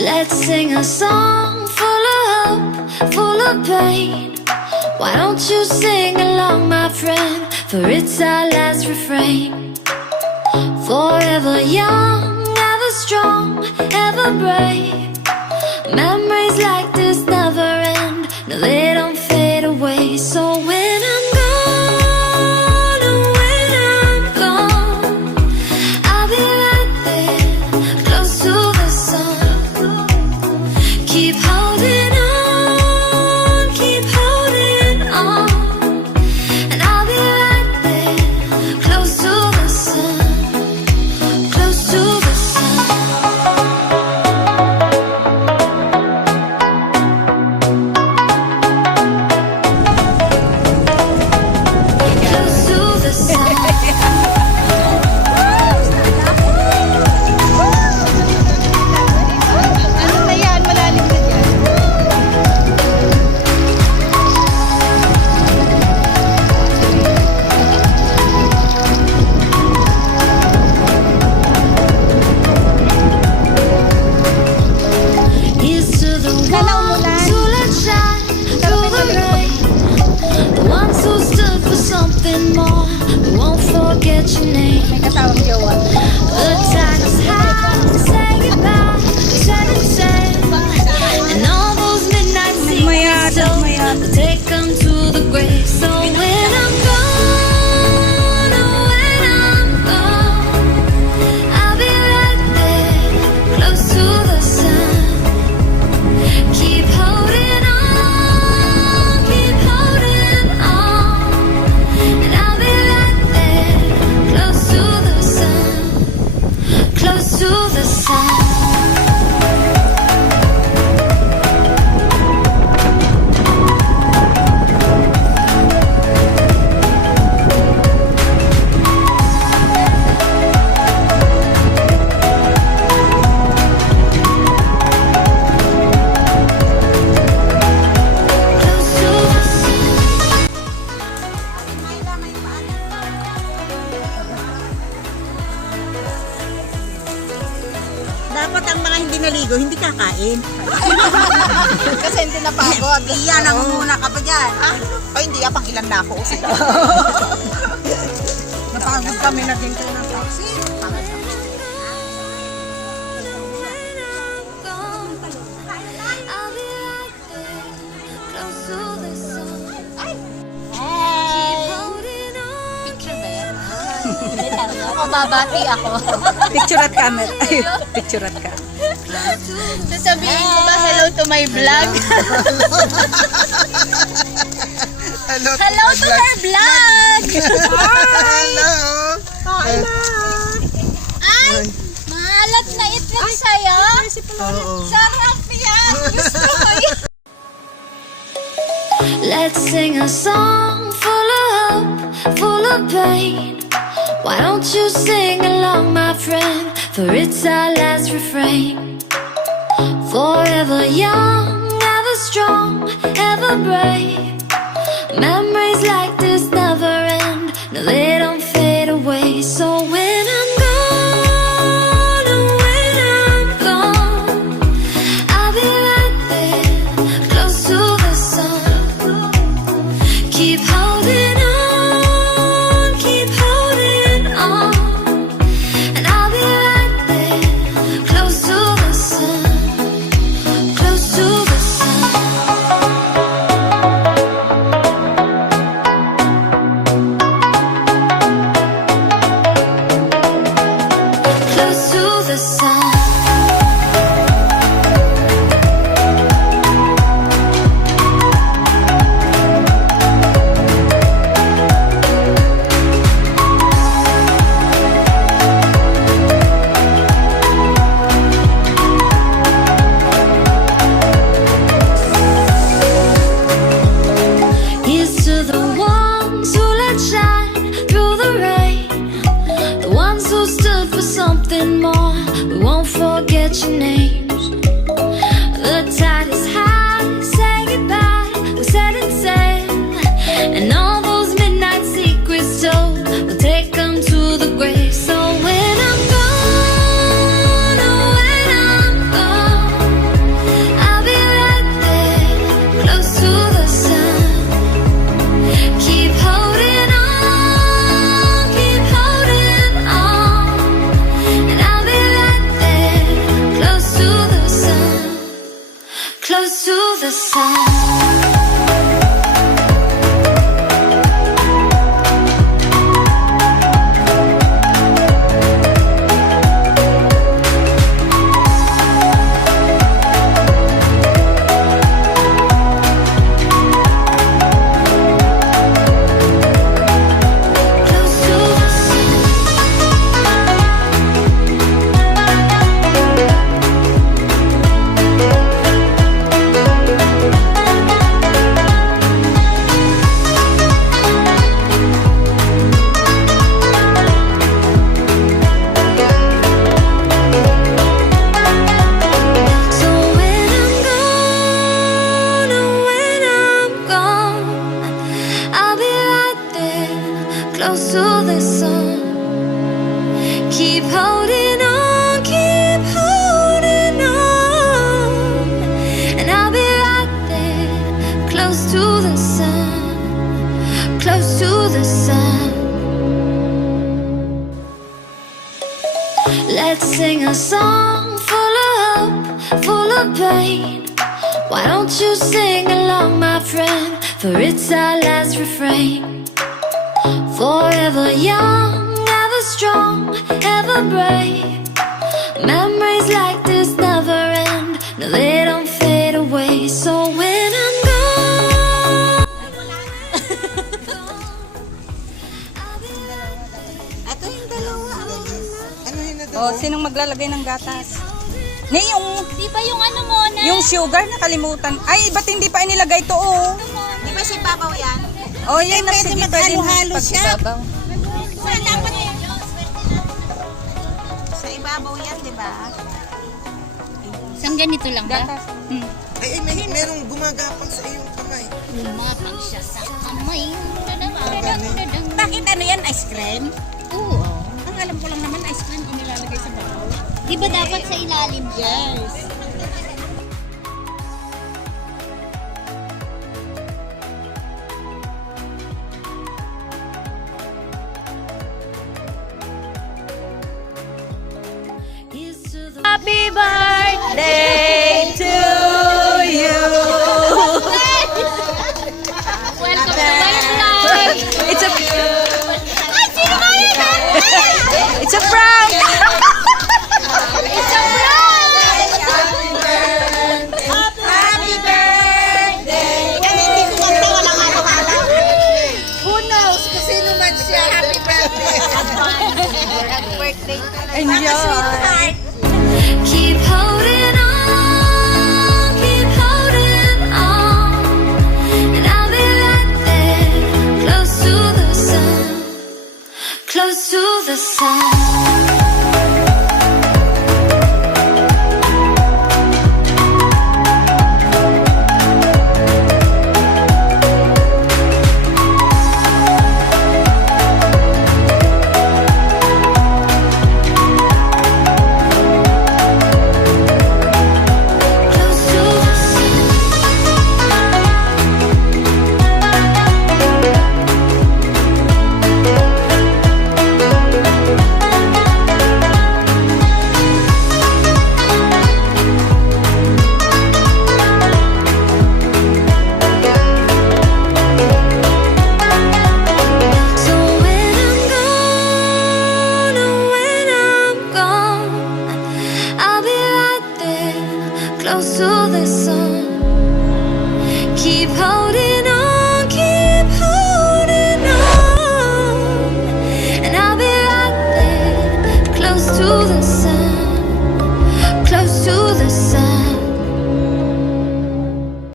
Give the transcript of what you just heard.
Let's sing a song full of hope, full of pain. Why don't you sing along, my friend? For it's our last refrain. Forever young, ever strong, ever brave. Memories like this never end. No, they don't fade away. So when I'm gone, oh, when I'm gone, I'll be right there, close to the sun. Keep holding on, keep holding on, and I'll be right there, close to the sun, close to the sun. Close to the sun. Ano na yan? Malalim na yan. Here's to the ones who let shine through the rain, the ones who stood for something more. We won't forget your name. May kasawang jowa. The tide is high, say goodbye, said and said, and all those midnight secrets told, we'll take them to the grave. So when I'm gone, oh, when I'm gone, I'll be right there, close to the sun. Keep holding on, keep holding on, and I'll be right there, close to the sun, close to the sun. Close to the sun. Dapat ang mga hindi naligo, hindi kakain. Kasi hindi napagod. Iyan, nangunguna ka pa dyan. Ay, hindi apang ilan na ako sila. Napagod kami na din ng taxi. I'll be right there, close to the sun. Hi! Holding on. Picture ba yan? Ako, babati ako. Picture at camera. Ay, picture at camera. Sasabihin ko ba hello to my vlog? Hello to her vlog! Hello! Ay! Maalat na itlog sa'yo? Oo. Sarap yan! Gusto ko yan! Let's sing a song full of hope, full of pain. Why don't you sing along, my friend? For it's our last refrain. Forever young, ever strong, ever brave. Memories like this never end. No, they don't fade away. So when I'm gone, oh, when I'm gone, I'll be right there, close to the sun. Keep holding on, keep holding on, and I'll be right there, close to the sun, close to the sun. Close to the sun. Here's to the ones who let shine through the rain, the ones who stood for something more. We won't forget your names. The tide is high, say goodbye, we said and said, and all those midnight secrets told, we'll take them to the grave. So when I'm gone, oh, when I'm the sun. Close to the sun. Keep holding on, keep holding on. And I'll be right there, close to the sun, close to the sun. Let's sing a song full of hope, full of pain. Why don't you sing along, my friend? For it's our last refrain. Forever young, ever strong, ever brave. Memories like this never end. No, they don't fade away. So when I'm gone, Ito yung dalawa. O, sinong maglalagay ng gatas? Ni yung, Di ba yung ano mo na? yung sugar nakalimutan. Ay, ba't hindi pa inilagay to, oh? Di ba si Papaw yan? Oh, yan, pwede sige, maghalo-halo siya. pagsabaw. Dapat sa ibabaw yan, di ba? Isang ganito lang ba? Gatas. Ay, merong gumagapang sa iyong kamay. Umapang siya sa kamay. Bakit ano yan? Ice cream? Oo. Ang alam ko lang naman, ice cream yung nilalagay sa babaw. Di ba dapat sa ilalim siya? Yes. here's to the Happy birthday to you. Welcome to my vlog! It's a It's a prank. It's a vlog! Happy birthday! Yan, hindi ko magta, walang halo-halo. Who knows kung sino man siya? Happy birthday! Happy birthday! Enjoy. keep holding on, keep holding on. And I'll be right there, close to the sun, close to the sun. Close to the sun. So when I'm gone, oh, when I'm gone, I'll be right there, close to the sun. Keep holding